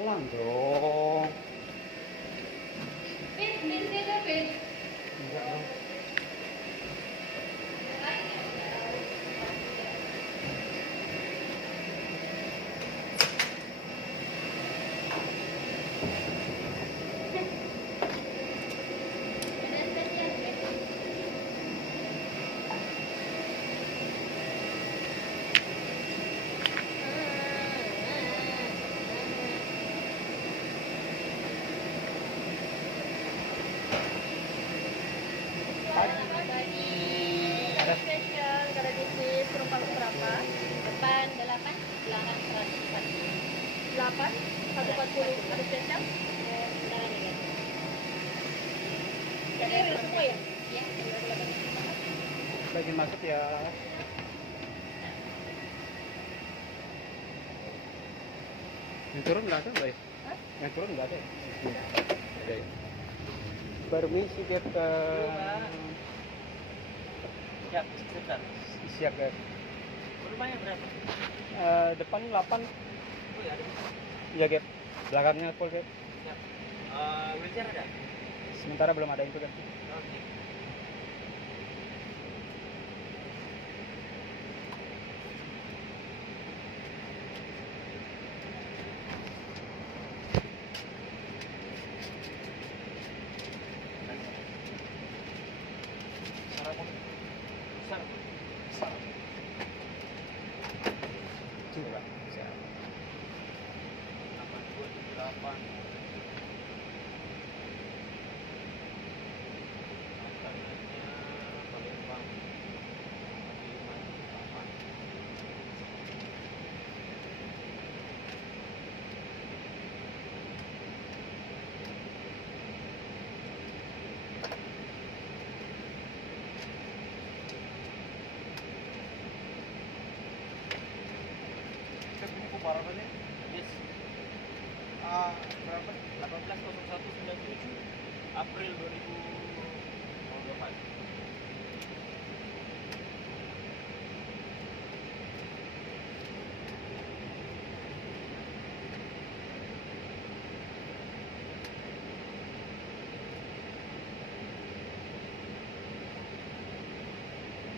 Pelan dong. Pit, bensinnya pit. Enggak dong. Ada spesial, ada bisnis penumpang berapa? Depan 8, belakang 140. 8, 140 ada spesial? Sebentar nih guys. Jadi real semua ya? Iya, Bagi masuk ya. Yang turun nggak ada, Bay? Hah? Yang turun nggak ada ya? Ada ya? Permisi kita. Ya, sebentar. Siap guys. Rumahnya berapa? Depan 8. Oh ya, ada. Iya Gap. Belakangnya full Gap. Ya. Wheelchair ada? Sementara belum ada itu kan. Oke. Besar. Besar. Coba. Siap. 8278. Makanannya Palembang. 578. Ini kumparannya. Yes. Berapa? 18.01.97 April 2024.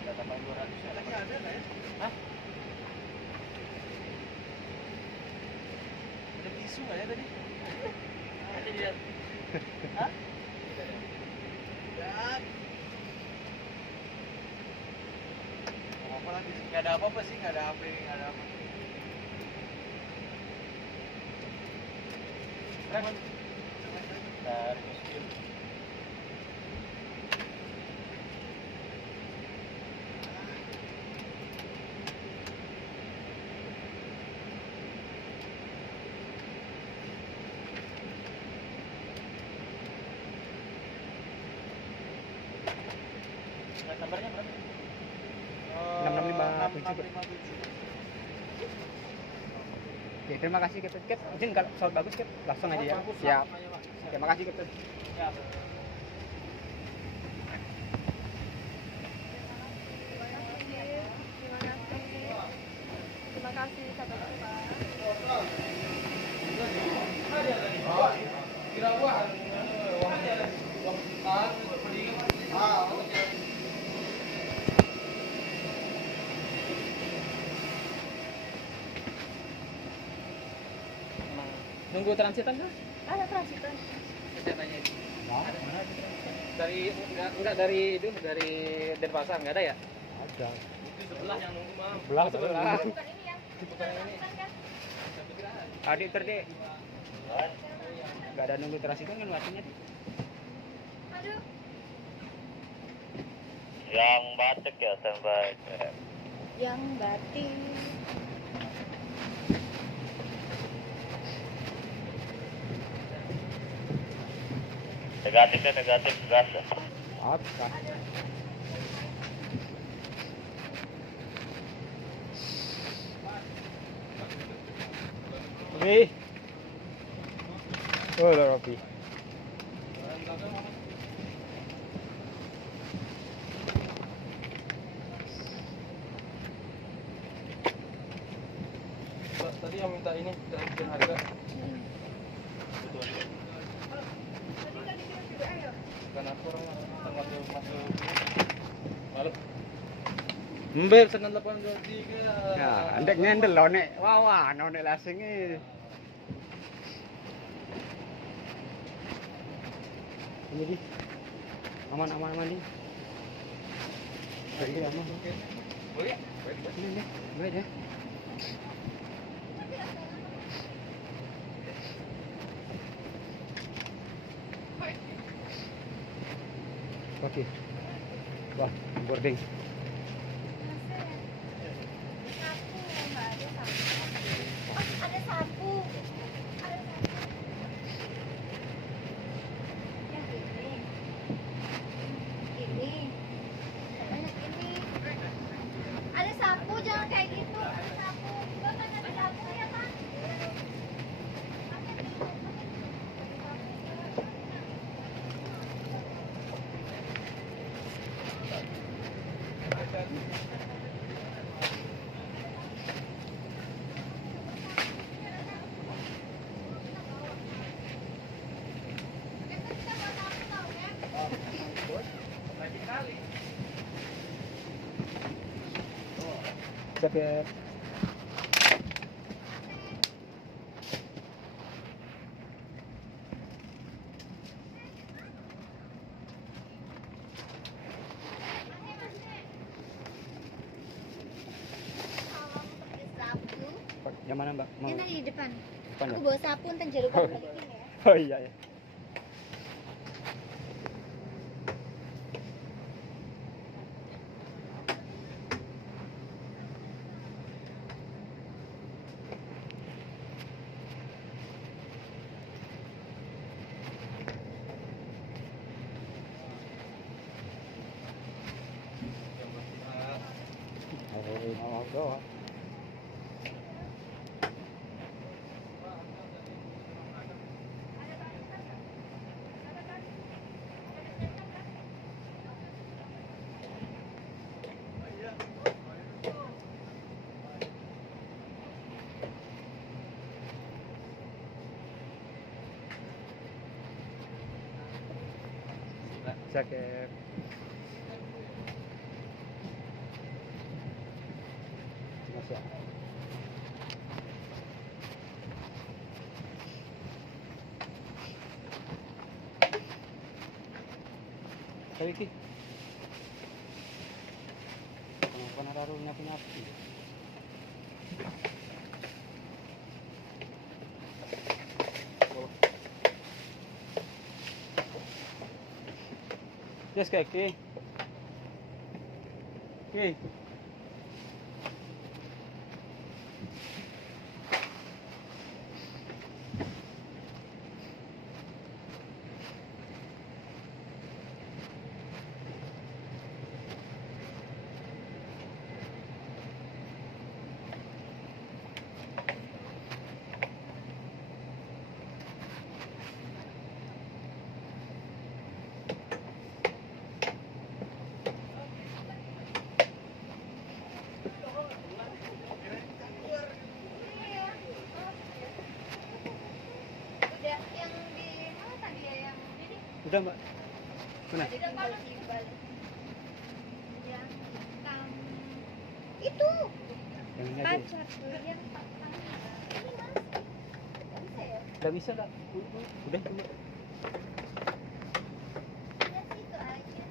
Data tahun 200 ya. Ada nggak ya? Hah? Ada tisu nggak ya tadi? Ada dia. Hah? Apa lagi sih? Nggak ada apa-apa sih, nggak ada HP, nggak ada apa. Dari museum. Nomornya berapa? 6657. Oke, terima kasih Captain. Cap, izin kalau soal bagus Cap, langsung aja ya. Siap. Terima kasih Captain. Siap. Terima kasih, sampai jumpa. Nunggu transitan kan? Ada transitan. Saya tanya ini. Dari enggak dari itu dari Denpasar enggak ada ya? Ada. Itu sebelah yang nunggu mah. Sebelah, sebelah. Bukan ini yang Bukan yang ini. transitan kan? Saya kira Adik terdek. Gak ada nunggu transitan kan waktunya. Aduh. Yang batik ya standby. Yang batik. Negatifnya negatif gas ya. Apa? Robi. Oh, Robi. Tadi yang minta ini transitan harga. Kan aku orang masuk malam. Mbak senang 823. Ya, ndek ngendel lo nek wawan nek lasing ini di aman di. Jadi aman. Boleh? Ini nih, baik ya. Oke. Wah, boarding. Ada sapu. Yang ini. Banyak ini. Ada sapu, jangan kayak gitu. Ada sapu. Bapak ada sapu ya, Pak? Siap ya. Sapu. Yang mana Mbak? Mau? Yang tadi di depan. Depan ya? Aku bawa sapu, ntar jangan lupa balikin ya. Oh iya ya. Oh, go. Jaket. Masuk. Tadi ki. Kenapa naruh nyapu-nyapu? Yes, kayak ki. Ki. Udah yang di mana tadi ya, yang ini? Udah Mbak. Mana? Tadi kan balik. Yang hitam. Itu. Yang ini aja. Pacar tuh yang hitam. Ini Mas. Nggak bisa ya? Udah bisa enggak? Udah cuma. Ya situ aja.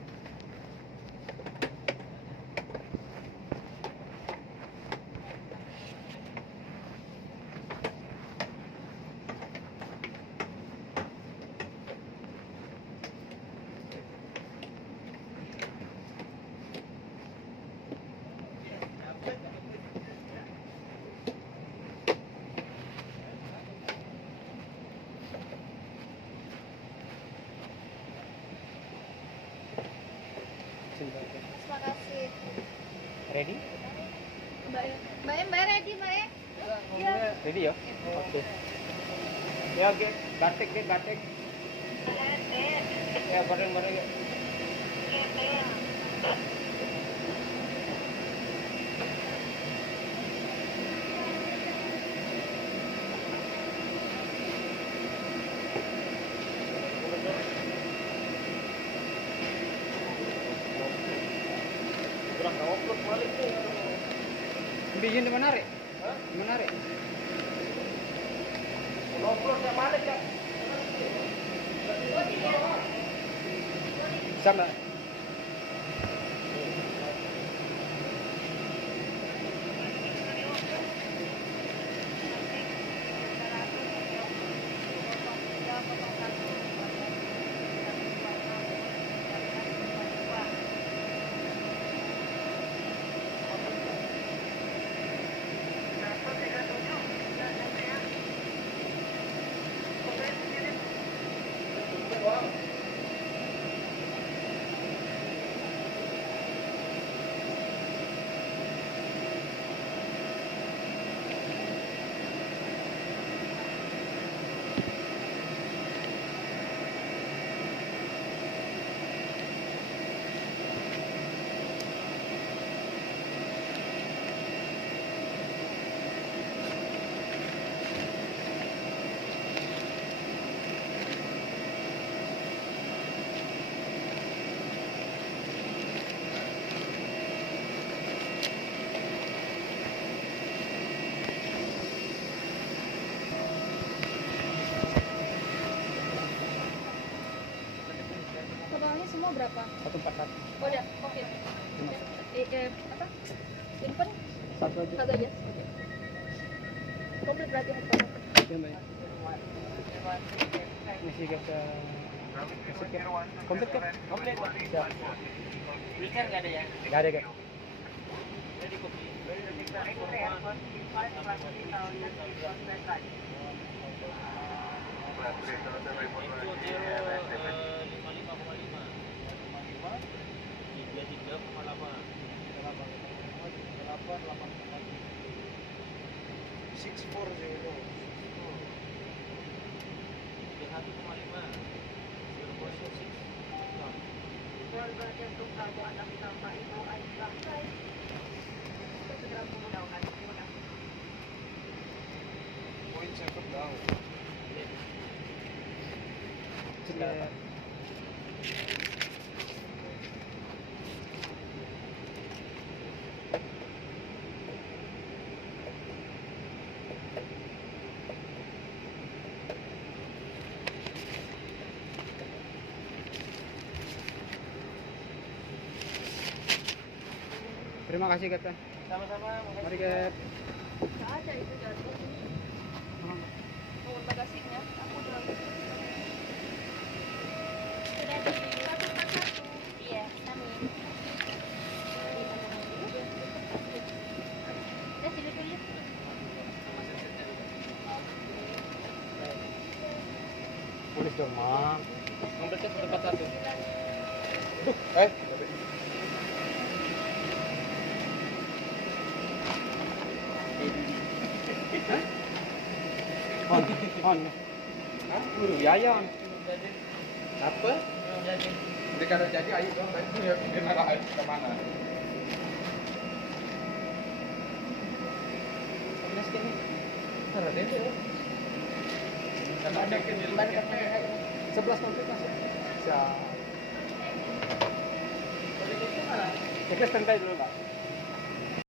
Terima kasih. Ready? Mbak ready, Mbak? Iya. Ready ya? Oke. Ya oke, batik deh, batik. Ya bareng-bareng ya. Bikin di menarik. Di menarik. Bisa nggak? Totalnya semua berapa? 141. Oh, udah, oke. Apa? Info nih? Satu aja. Satu aja. Oke. Komplit berarti harganya. Oke, Mbak. Masih kita komplit kan? Komplit. Siap. Wheelchair nggak ada ya? Nggak ada kan? Jadi kopi. Sudah. Terima kasih, Kapten. Sama-sama. Mari, Kap. Nggak ada itu jatuh. Mohon bagasinya. Aku udah. Sudah di 141. Iya, amin. Ya, sini dulu. Tulis dong, Mak. Kompletnya 141. On. Guru Yayan. Apa? Jika ada jadi ayo dong, ya gimana ayo ke mana? Ada deh. Karena ada kan 11 komplit Mas. Siap. Checklist standby dulu, Pak.